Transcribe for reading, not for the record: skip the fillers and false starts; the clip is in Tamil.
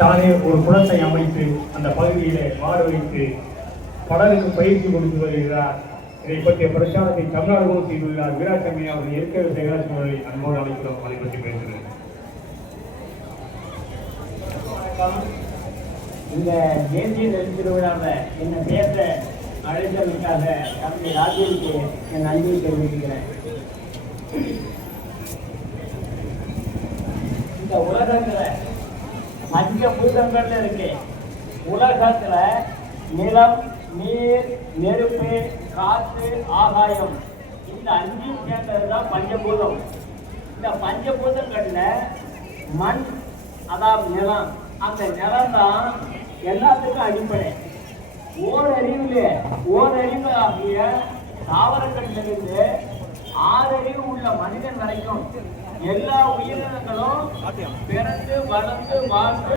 தானே ஒரு குளத்தை அமைத்து அந்த பகுதியிலே மாடு வைத்து பலருக்கு பயிற்சி கொடுத்து வருகிறார். இதை பற்றிய பிரச்சாரத்தை தமிழ்நாடு செய்துள்ளார். வீராசாமி அவர்கள் ஏற்கனவே சேகராஜ் அவர்களை அன்போடு அழைக்கிறோம். அதை பற்றி பேசுகிறேன். இந்த தேசிய நெல் திருவிழாவில் என்னை பேச அழைத்ததற்காக தம்பி ராஜேவுக்கு என் நன்றியை தெரிவிக்கிறேன். இந்த உலகத்துல பஞ்சபூதங்கள்ல இருக்கு. உலகத்துல நிலம், நீர், நெருப்பு, காற்று, ஆகாயம், இந்த அஞ்சையும் சேர்ந்ததுதான் பஞ்சபூதம். இந்த பஞ்சபூதங்கள்ல மண், அதாவது நிலம், அந்த நிலம் தான் எல்லாத்துக்கும் அடிப்படை. ஓரறிவு ஆகிய தாவரங்களிலிருந்து 6 அறிவு உள்ள மனிதன் வரைக்கும் எல்லா உயிரினங்களும் பிறந்து வளர்ந்து வாழ்ந்து